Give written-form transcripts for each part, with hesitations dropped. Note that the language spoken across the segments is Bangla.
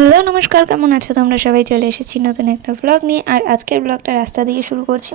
হ্যালো নমস্কার, কেমন আছো তোমরা সবাই? চলে এসেছি নতুন একটা ব্লগ নিয়ে। আর আজকের ব্লগটা রাস্তা দিয়ে শুরু করছি।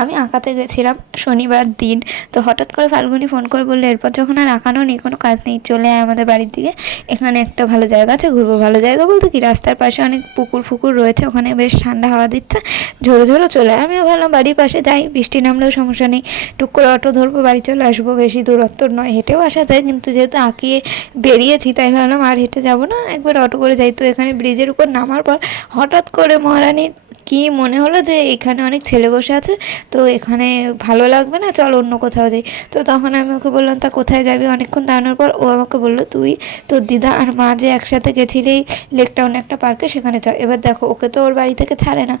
আমি আঁকাতে গেছিলাম শনিবার দিন। তো হঠাৎ করে ফাল্গুনি ফোন করে বললে এরপর যখন আর আঁকানো নেই, কোনো কাজ নেই, চলে আয় আমাদের বাড়ির দিকে, এখানে একটা ভালো জায়গা আছে ঘুরবো। ভালো জায়গা বলতে কি, রাস্তার পাশে অনেক পুকুর ফুকুর রয়েছে, ওখানে বেশ ঠান্ডা হাওয়া দিচ্ছে, ঝোড়ো ঝোড়ো চলে আয়। আমিও ভাবলাম বাড়ির পাশে যাই, বৃষ্টি নামলেও সমস্যা নেই, টুক করে অটো ধরবো, বাড়ি চলে আসবো। বেশি দূরত্ব নয়, হেঁটেও আসা যায়, কিন্তু যেহেতু আঁকিয়ে বেরিয়েছি তাই ভাবলাম আর হেঁটে যাবো না, একবার অটো করে যাই। তো এখানে ব্রিজের উপর নামার পর হঠাৎ করে মহারানীর কি মনে হলো যে এখানে অনেক ছেলে বসে আছে, তো এখানে ভালো লাগবে না, চল অন্য কোথাও যাই। তো তখন আমি ওকে বললাম তা কোথায় যাবি? অনেকক্ষণ দাঁড়ানোর পর ও আমাকে বললো তুই তোর দিদা আর মা যে একসাথে গেছিলি লেক টাউন একটা পার্কে, সেখানে চল। এবার দেখো, ওকে তো ওর বাড়ি থেকে ছাড়ে না।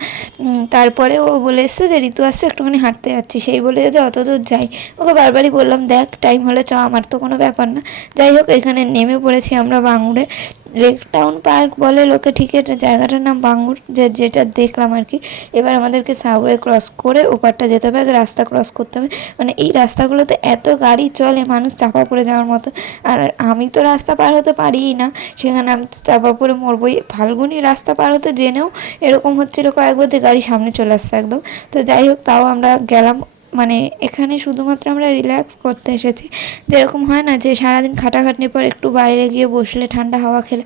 তারপরে ও বলে এসছে যে ঋতু আসছে, একটুখানি হাঁটতে যাচ্ছি, সেই বলে যে অত দূর যাই। ওকে বারবারই বললাম দেখ টাইম হলে চ, আমার তো কোনো ব্যাপার না। যাই হোক, এখানে নেমে পড়েছি আমরা বাঙুরে। লেক টাউন পার্ক বলে লোকে, ঠিক এটা জায়গাটার নাম বাঙুর, যেটা দেখলাম আর কি। এবার আমাদেরকে সাবওয়ে ক্রস করে ওপারটা যেতে হবে, আগে রাস্তা ক্রস করতে হবে। এই রাস্তাগুলোতে এত গাড়ি চলে, মানুষ চাপা পড়ে যাওয়ার মতো। আর আমি তো রাস্তা পার হতে পারিই না, সেখানে আমি তো চাপা পড়ে মরবই। ফাল্গুনি রাস্তা পার হতে জেনেও এরকম হচ্ছিল কয়েকবার যে গাড়ি সামনে চলে আসছে একদম। তো যাই হোক, তাও আমরা গেলাম। এখানে শুধুমাত্র আমরা রিল্যাক্স করতে এসেছি। যেরকম হয় না যে সারাদিন খাটাখাটনির পর একটু বাইরে গিয়ে বসলে, ঠান্ডা হাওয়া খেলে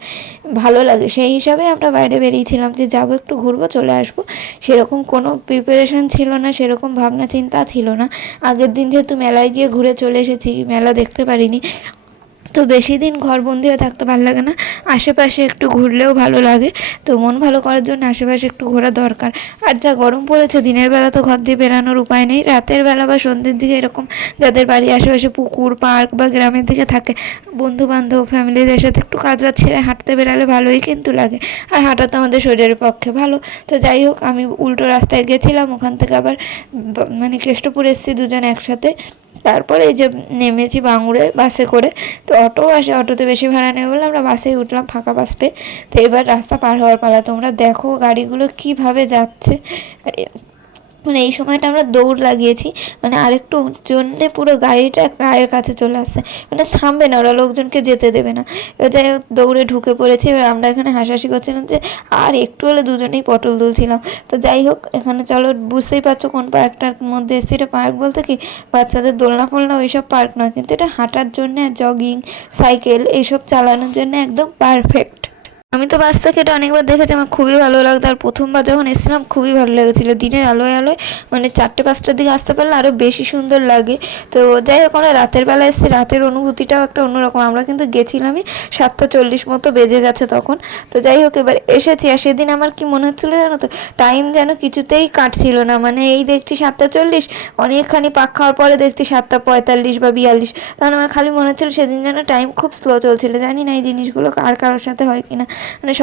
ভালো লাগে, সেই হিসাবে আমরা বাইরে বেরিয়েছিলাম যে যাবো, একটু ঘুরবো, চলে আসবো। সেরকম কোনো প্রিপারেশন ছিল না, সেরকম ভাবনা চিন্তা ছিল না। আগের দিন যেহেতু মেলায় গিয়ে ঘুরে চলে এসেছি, মেলা দেখতে পারিনি, তো বেশি দিন ঘরবন্দি হয়ে থাকতে ভালো লাগে না, আশেপাশে একটু ঘুরলেও ভালো লাগে। তো মন ভালো করার জন্য আশেপাশে একটু ঘোরা দরকার। আর যা গরম পড়েছে, দিনের বেলা তো ঘর দিয়ে বেরানোর উপায় নেই, রাতের বেলা বা সন্ধ্যের দিকে এরকম যাদের বাড়ির আশেপাশে পুকুর পার্ক বা গ্রামের দিকে থাকে, বন্ধু বান্ধব ফ্যামিলিদের সাথে একটু কাজ বাজ ছেড়ে হাঁটতে বেরালে ভালোই কিন্তু লাগে। আর হাঁটা তো আমাদের শরীরের পক্ষে ভালো। তো যাই হোক, আমি উল্টো রাস্তায় গেছিলাম, ওখান থেকে আবার কেষ্টপুর এসেছি দুজন একসাথে। তারপরে এই যে নেমেছি বাঙুরে বাসে করে। তো অটো আসে, অটোতে বেশি ভাড়া নেবে বলে আমরা বাসেই উঠলাম, ফাঁকা বাস পেয়ে। তো এবার রাস্তা পার হওয়ার পালা। তোমরা দেখো গাড়িগুলো কীভাবে যাচ্ছে। এই সময়টা আমরা দৌড় লাগিয়েছি, আরেকটু জন্যে পুরো গাড়িটা গায়ের কাছে চলে আসছে, থামবে না ওরা, লোকজনকে যেতে দেবে না। এবার যাই হোক, দৌড়ে ঢুকে পড়েছি। এবার আমরা এখানে হাসাহাসি করছিলাম যে আর একটু হলে দুজনেই পটল তুলছিলাম। তো যাই হোক, এখানে চলো, বুঝতেই পারছো কোন পার্কটার মধ্যে এসেছি। এটা পার্ক বলতে কি, বাচ্চাদের দোলনা ফোলনা ওইসব পার্ক নয়, কিন্তু এটা হাঁটার জন্য, জগিং, সাইকেল এইসব চালানোর জন্য একদম পারফেক্ট। আমি তো বাস থেকে এটা অনেকবার দেখেছি, আমার খুবই ভালো লাগতো। আর প্রথমবার যখন এসেছিলাম খুবই ভালো লেগেছিলো, দিনের আলোয় আলোয় 4টে 5টার দিকে আসতে পারলে আরও বেশি সুন্দর লাগে। তো যাই হোক, আমরা রাতের বেলা এসেছি, রাতের অনুভূতিটাও একটা অন্যরকম। আমরা কিন্তু গেছিলামই 7টা 40 মতো বেজে গেছে তখন। তো যাই হোক, এবার এসেছি। আর সেদিন আমার কি মনে হচ্ছিলো জানো তো, টাইম যেন কিছুতেই কাটছিল না। এই দেখছি 7টা 40, অনেকখানি পাক খাওয়ার পরে দেখছি 7টা 45 বা 42। তখন আমার খালি মনে হচ্ছিলো সেদিন যেন টাইম খুব স্লো চলছিল। জানি না এই জিনিসগুলো আর কারোর সাথে হয় কিনা।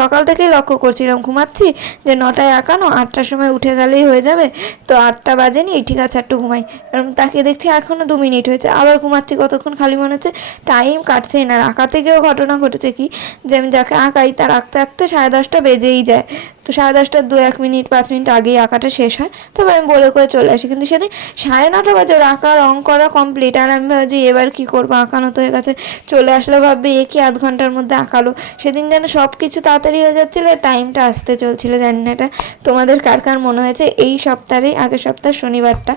সকাল থেকেই লক্ষ্য করছিলাম, ঘুমাচ্ছি যে 9টায় আঁকানো, 8টার সময় উঠে গেলেই হয়ে যাবে। তো 8টা বাজেনি, ঠিক আছে একটু ঘুমাই, এরকম তাকিয়ে দেখছি এখনও 2 মিনিট হয়েছে, আবার ঘুমাচ্ছি। কতক্ষণ খালি মনে হচ্ছে টাইম কাটছেই না। আঁকাতে গিয়েও ঘটনা ঘটেছে কি, যে আমি যাকে আঁকাই তার আঁকতে আঁকতে 10:30টা বেজেই যায়। তো 10:30টার 2-1 মিনিট 5 মিনিট আগেই আঁকাটা শেষ হয়। তবে আমি বলে করে চলে আসি। কিন্তু সেদিন 9:30 বাজে ওর আঁকা রং করা কমপ্লিট। আর আমি ভাবছি এবার কী করবো, আঁকানো তো হয়ে গেছে, চলে আসলে ভাববে এ কি আধ ঘন্টার মধ্যে আঁকালো। সেদিন যেন সব কিছু তাড়াতাড়ি হয়ে যাচ্ছিলো, টাইমটা আসতে চলছিল। জানি না এটা তোমাদের কার কার মনে হয়েছে। এই সপ্তাহেই, আগের সপ্তাহ শনিবারটা,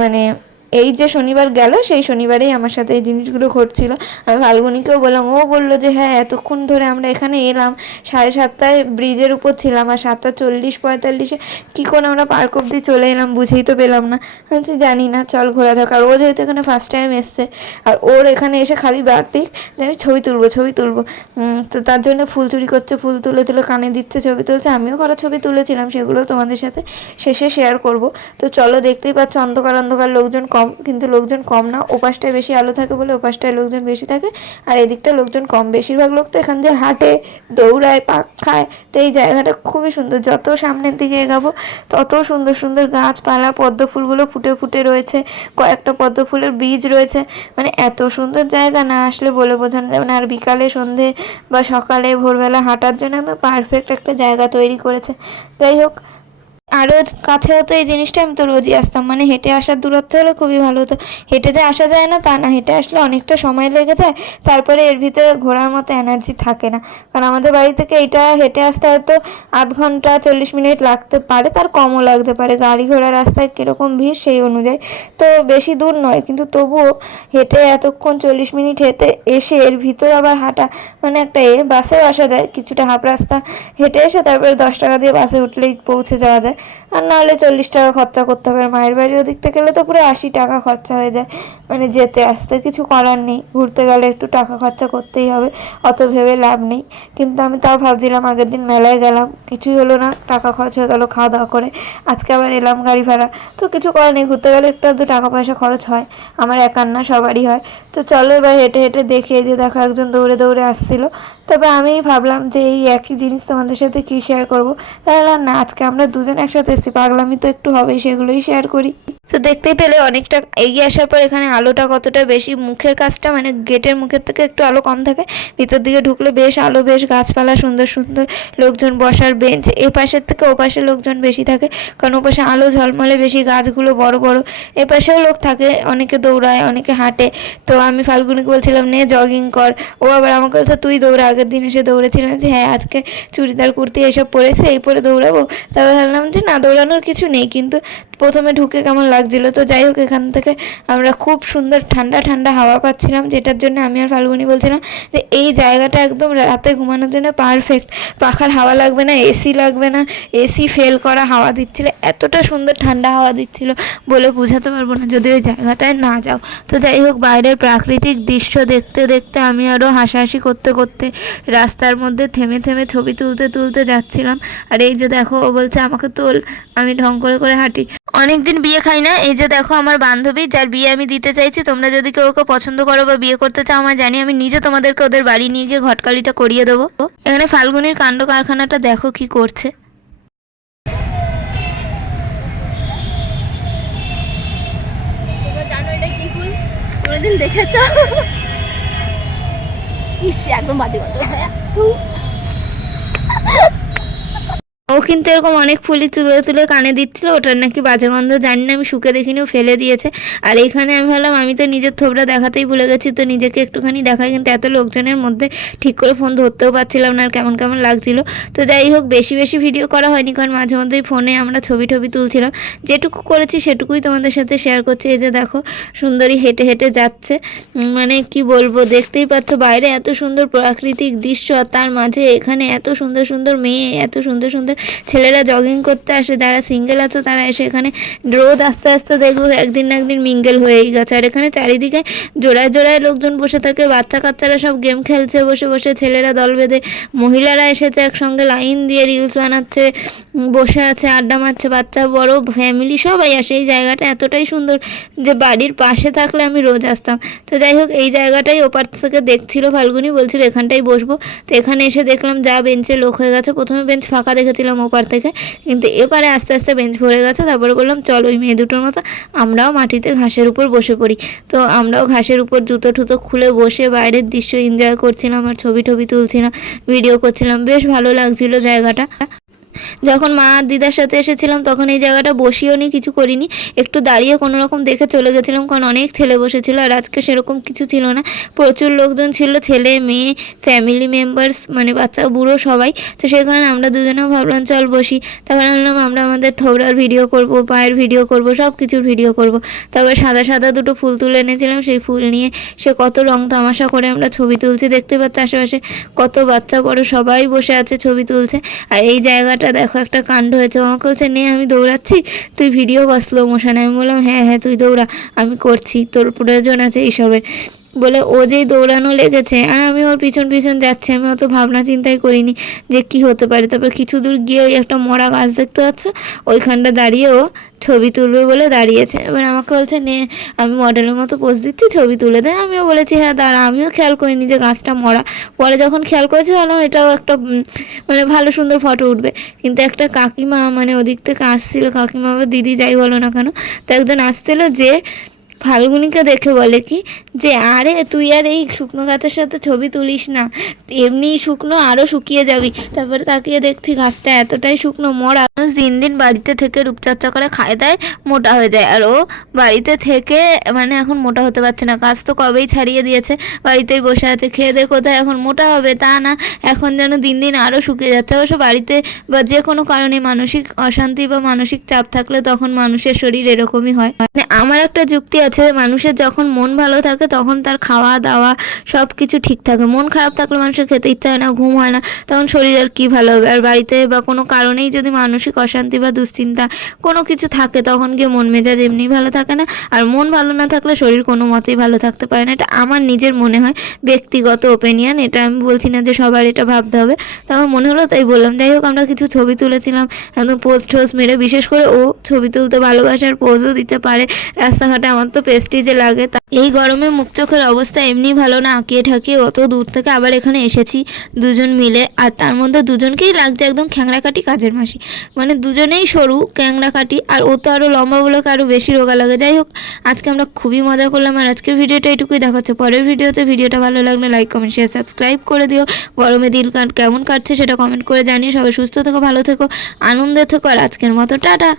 মানে এই যে শনিবার গেল, সেই শনিবারেই আমার সাথে এই জিনিসগুলো ঘটছিল। আমি ফাল্গুনিকেও বললাম, ও বললো যে হ্যাঁ এতক্ষণ ধরে আমরা এখানে এলাম, 7:30টায় ব্রিজের উপর ছিলাম, আর 7টা 40 45-এ কী করে আমরা পার্ক অব্দি চলে এলাম বুঝেই তো পেলাম না। আমি জানি না, চল ঘোরা যাক। আর ও যেহেতু এখানে ফার্স্ট টাইম এসছে, আর ওর এখানে এসে খালি বাড়তি যে আমি ছবি তুলবো ছবি তুলবো। তো তার জন্য ফুল চুরি করছে, ফুল তুলে তুলে কানে দিচ্ছে, ছবি তুলছে। আমিও করা ছবি তুলেছিলাম, সেগুলো তোমাদের সাথে শেষে শেয়ার করব। তো চলো, দেখতেই পাচ্ছ অন্ধকার অন্ধকার, লোকজন কম, কিন্তু লোকজন কম না, ওপাশটায় বেশি আলো থাকে বলে ওপাশটায় লোকজন বেশি থাকে, আর এদিকটা লোকজন কম। বেশিরভাগ লোক তো এখান দিয়ে হাঁটে, দৌড়ায়, পাক খায়। তো এই জায়গাটা খুবই সুন্দর। যত সামনের দিকে এগাবো তত সুন্দর সুন্দর গাছপালা, পদ্ম ফুলগুলো ফুটে ফুটে রয়েছে, কয়েকটা পদ্ম ফুলের বীজ রয়েছে। এত সুন্দর জায়গা, না আসলে বলে বোঝানো যাবে না। আর বিকালে, সন্ধে বা সকালে, ভোরবেলা হাঁটার জন্য একদম পারফেক্ট একটা জায়গা তৈরি করেছে। যাই হোক, আরও কাছে হতো এই জিনিসটা, আমি তো রোজই আসতাম, মানে হেঁটে আসার দূরত্ব হলে খুবই ভালো হতো। হেঁটে যে আসা যায় না তা না, হেঁটে আসলে অনেকটা সময় লেগে যায়, তারপরে এর ভিতরে ঘোরার মতো এনার্জি থাকে না। কারণ আমাদের বাড়ি থেকে এইটা হেঁটে আসতে হয়তো 0.5 ঘন্টা 40 মিনিট লাগতে পারে, তার কমও লাগতে পারে, গাড়ি ঘোড়া রাস্তায় কীরকম ভিড় সেই অনুযায়ী। তো বেশি দূর নয়, কিন্তু তবুও হেঁটে এতক্ষণ 40 মিনিট হেঁটে এসে এর ভিতরে আবার হাঁটা, মানে একটা বাসেও আসা যায় কিছুটা হাফ রাস্তা হেঁটে এসে তারপরে 10 টাকা দিয়ে বাসে উঠলেই পৌঁছে যাওয়া যায়। আর নাহলে 40 টাকা খরচা করতে হবে। মায়ের বাড়ি ওদিক থেকে গেলে তো পুরো 80 টাকা খরচা হয়ে যায়, মানে যেতে আসতে। কিছু করার নেই, ঘুরতে গেলে একটু টাকা খরচা করতেই হবে, অত ভেবে লাভ নেই। কিন্তু আমি তাও ভাবছিলাম, আগের দিন মেলায় গেলাম, কিছুই হলো না, টাকা খরচ হয়ে গেলো খাওয়া দাওয়া করে। আজকে আবার এলাম গাড়ি ভাড়া, তো কিছু করার নেই, ঘুরতে গেলে একটু আধটু টাকা পয়সা খরচ হয়, আমার একার না সবারই হয়। তো চলো এবার হেঁটে হেঁটে দেখি, যে দেখো একজন দৌড়ে দৌড়ে আসছিল। তবে আমি ভাবলাম যে এই একই জিনিস তোমাদের সাথে কী শেয়ার করবো, তাহলে না আজকে আমরা দুজন একসাথে এসেছি, পাগলামি তো একটু হবেই, সেগুলোই শেয়ার করি। তো দেখতেই পেলে অনেকটা এগিয়ে আসার পর এখানে আলোটা কতটা বেশি, মুখের কাছটা মানে গেটের মুখের থেকে একটু আলো কম থাকে, ভিতর দিকে ঢুকলে বেশ আলো, বেশ গাছপালা, সুন্দর সুন্দর লোকজন বসার বেঞ্চ, এ পাশের থেকে ও পাশে লোকজন বেশি থাকে, কারণ ও পাশে আলো ঝলমলে বেশি, গাছগুলো বড় বড়। এ পাশেও লোক থাকে, অনেকে দৌড়ায়, অনেকে হাঁটে। তো আমি ফাল্গুনিকে বলছিলাম নে জগিং কর, ও আবার আমাকে বলছে তুই দৌড়া, আগের দিন এসে দৌড়েছিলাম, যে হ্যাঁ আজকে চুড়িদার কুর্তি এইসব পরেছে, এই পরে দৌড়াবো। তবে ভাবলাম যে না, দৌড়ানোর কিছু নেই, কিন্তু প্রথমে ঢুকে কেমন লাগছিল। তো যাই হোক, এখান থেকে আমরা খুব সুন্দর ঠান্ডা ঠান্ডা হাওয়া পাচ্ছিলাম, যেটার জন্য আমি আর ফাল্গুনি বলছিলাম যে এই জায়গাটা একদম রাতে ঘুমানোর জন্য পারফেক্ট, পাখার হাওয়া লাগবে না, এসি লাগবে না, এসি ফেল করা হাওয়া দিচ্ছিল, এতটা সুন্দর ঠান্ডা হাওয়া দিচ্ছিল বলে বোঝাতে পারবো না, যদি ওই জায়গাটায় না যাও। তো যাই হোক, বাইরের প্রাকৃতিক দৃশ্য দেখতে দেখতে আমি আরও হাসাহাসি করতে করতে রাস্তার মধ্যে থেমে থেমে ছবি তুলতে তুলতে যাচ্ছিলাম। আর এই যে দেখো, ও বলছে আমাকে তোল, আমি ঢং করে করে হাঁটি। অনেকদিন বিয়ে খাই না, এই যে দেখো আমার বান্ধবী, যার বিয়ে আমি দিতে চাইছি। তোমরা যদি কেউ ওকে পছন্দ করো বা বিয়ে করতে চাও, আমার জানি, আমি নিজে তোমাদেরকে ওদের বাড়ি নিয়ে গিয়ে ঘটকালিটা করিয়ে দেবো। এখানে ফাল্গুনির কাণ্ড কারখানাটা দেখো কি করছে। জানো এটা কি ফুল? কোনোদিন দেখেছ? ইস, একদম বাজে গন্ধ। ও কিন্তু এরকম অনেক ফুলি তুলে তুলে কানে দিচ্ছিল, ওটার নাকি বাজে গন্ধ, জানি না, আমি শুকে দেখিনি, ও ফেলে দিয়েছে। আর এইখানে আমি ভাবলাম আমি তো নিজের থোবড়া দেখাতেই ভুলে গেছি, তো নিজেকে একটুখানি দেখাই, কিন্তু এত লোকজনের মধ্যে ঠিক করে ফোন ধরতেও পারছিলাম না, আর কেমন কেমন লাগছিল। তো যাই হোক, বেশি বেশি ভিডিও করা হয়নি, কারণ মাঝে মধ্যেই ফোনে আমরা ছবি টবি তুলছিলাম, যেটুকু করেছি সেটুকুই তোমাদের সাথে শেয়ার করছি। এই যে দেখো সুন্দরী হেঁটে হেঁটে যাচ্ছে, মানে কি বলবো, দেখতেই পাচ্ছ বাইরে এত সুন্দর প্রাকৃতিক দৃশ্য, আর তার মাঝে এখানে এত সুন্দর সুন্দর মেয়ে, এত সুন্দর সুন্দর ছেলেরা জগিং করতে আসে। যারা সিঙ্গেল আছে তারা এসে এখানে রোদ আস্তে আস্তে দেখবো একদিন না একদিন মিঙ্গেল হয়েই গেছে। আর এখানে চারিদিকে জোড়ায় জোড়ায় লোকজন বসে থাকে, বাচ্চা কাচ্চারা সব গেম খেলছে বসে বসে, ছেলেরা দল বেঁধে, মহিলারা এসেছে একসঙ্গে লাইন দিয়ে রিলস বানাচ্ছে, বসে আছে, আড্ডা মারছে, বাচ্চা বড় ফ্যামিলি সবাই আসে। এই জায়গাটা এতটাই সুন্দর যে বাড়ির পাশে থাকলে আমি রোজ আসতাম। তো যাই হোক, এই জায়গাটাই ওপার থেকে দেখছিল ফাল্গুনি, বলছিল এখানটাই বসবো। তো এখানে এসে দেখলাম যা বেঞ্চে লোক হয়ে গেছে, প্রথমে বেঞ্চ ফাঁকা দেখেছিলাম ওপার থেকে, কিন্তু এপারে আস্তে আস্তে বেঞ্চ ভরে গেছে। তারপরে বললাম চল ওই মেয়ে দুটোর মতো আমরাও মাটিতে ঘাসের উপর বসে পড়ি। তো আমরাও ঘাসের উপর জুতো টুতো খুলে বসে বাইরের দৃশ্য এনজয় করছিলাম, আর ছবি টবি তুলছিলাম, ভিডিও করছিলাম, বেশ ভালো লাগছিল জায়গাটা। যখন মা আর দিদার সাথে এসেছিলাম তখন এই জায়গাটা বসিও নি, কিছু করিনি, একটু দাঁড়িয়ে কোনো রকম দেখে চলে গেছিলাম, কারণ অনেক ছেলে বসেছিল। আর আজকে সেরকম কিছু ছিল না, প্রচুর লোকজন ছিল, ছেলে মেয়ে ফ্যামিলি মেম্বার্স, মানে বাচ্চা বুড়ো সবাই। তো সেখানে আমরা দুজনেও ভাবলাম চল বসি। তারপরে ভাবলাম আমরা আমাদের থোবড়ার ভিডিও করব, পায়ের ভিডিও করব, সব কিছুর ভিডিও করব। তারপরে সাদা সাদা দুটো ফুল তুলে এনেছিলাম, সেই ফুল নিয়ে সে কত রং তামাশা করে আমরা ছবি তুলছি। দেখতে পাচ্ছি আশেপাশে কত বাচ্চা বড় সবাই বসে আছে, ছবি তুলছে। আর এই জায়গাটা দেখো একটা কাণ্ড হয়েছে, আমাকে বলছে নে আমি দৌড়াচ্ছি, তুই ভিডিও কর স্লো মোশনে। আমি বললাম হ্যাঁ হ্যাঁ তুই দৌড়া, আমি করছি, তোর প্রয়োজন আছে এইসবের বলে ও যেই দৌড়ানো লেগেছে, আর আমি ওর পিছন পিছন যাচ্ছি। আমি অত ভাবনা চিন্তাই করিনি যে কি হতে পারে। তারপর কিছু দূর গিয়ে ওই একটা মরা গাছ দেখতে পাচ্ছ, ওইখানটা দাঁড়িয়ে ও ছবি তুলবে বলে দাঁড়িয়েছে। এবার আমাকে বলছে নে, আমি মডেলের মতো পোজ দিচ্ছি, ছবি তুলে দেয়। আমিও বলেছি হ্যাঁ দাঁড়া, আমিও খেয়াল করিনি যে গাছটা মরা, পরে যখন খেয়াল করেছি ভাবলাম এটাও একটা মানে ভালো সুন্দর ফটো উঠবে। কিন্তু একটা কাকিমা মানে ওদিক থেকে আসছিল, কাকিমা বা দিদি যাই বলো না কেন, তো একজন আসছিল যে ফাল্গুনিকে দেখে বলে কি যে আরে তুই আর এই শুকনো গাছের সাথে ছবি তুলিস না, এমনি শুকনো আরও শুকিয়ে যাবি। তারপরে তাকিয়ে দেখছি গাছটা এতটাই শুকনো মরা। মানুষ দিন দিন বাড়িতে থেকে রূপচর্চা করে খায় দেয়, মোটা হয়ে যায়। আর ও বাড়িতে থেকে মানে এখন মোটা হতে পারছে না, কাজ তো কবেই ছাড়িয়ে দিয়েছে, বাড়িতেই বসে আছে, খেয়ে দে কোথায় এখন মোটা হবে তা না, এখন যেন দিন দিন আরও শুকিয়ে যাচ্ছে। অবশ্য বাড়িতে বা যে কোনো কারণে মানসিক অশান্তি বা মানসিক চাপ থাকলে তখন মানুষের শরীর এরকমই হয়। মানে আমার একটা যুক্তি আছে, মানুষের যখন মন ভালো থাকে তখন তার খাওয়া দাওয়া সব কিছু ঠিক থাকে। মন খারাপ থাকলে মানুষের খেতে ইচ্ছা হয় না, ঘুম হয় না, তখন শরীর আর কী ভালো হবে। আর বাড়িতে বা কোনো কারণেই যদি মানসিক অশান্তি বা দুশ্চিন্তা কোনো কিছু থাকে তখন গিয়ে মন মেজাজ এমনি ভালো থাকে না। আর মন ভালো না থাকলে শরীর কোনো মতেই ভালো থাকতে পারে না। এটা আমার নিজের মনে হয়, ব্যক্তিগত ওপিনিয়ন, এটা আমি বলছি না যে সবার এটা ভাবতে হবে। তো আমার মনে হলো তাই বললাম। যাই হোক, আমরা কিছু ছবি তুলেছিলাম একদম পোস্ট টোস্ট মেরে, বিশেষ করে ও ছবি তুলতে ভালোবাসে আর পোজও দিতে পারে রাস্তাঘাটে। আমার তো পেস্টিজে লাগে। এই গরমে মুখ চোখের অবস্থা এমনি ভালো না, আঁকিয়ে ঠাকিয়ে অত দূর থেকে আবার এখানে এসেছি দুজন মিলে। আর তার মধ্যে দুজনকেই লাগছে একদম খ্যাংড়াকাটি কাজের মাসি, মানে দুজনেই সরু ক্যাংড়াকাটি, আর ও তো আরও লম্বা বলে আরও বেশি রোগা লাগে। যাই হোক, আজকে আমরা খুবই মজা করলাম। আর আজকের ভিডিওটা এটুকুই, দেখাচ্ছে পরের ভিডিওতে। ভিডিওটা ভালো লাগলে লাইক কমেন্ট শেয়ার সাবস্ক্রাইব করে দিও। গরমে দিন কেমন কাটছে সেটা কমেন্ট করে জানিও। সবাই সুস্থ থেকো, ভালো থেকো, আনন্দে থেকো। আর আজকের মতো টাটা।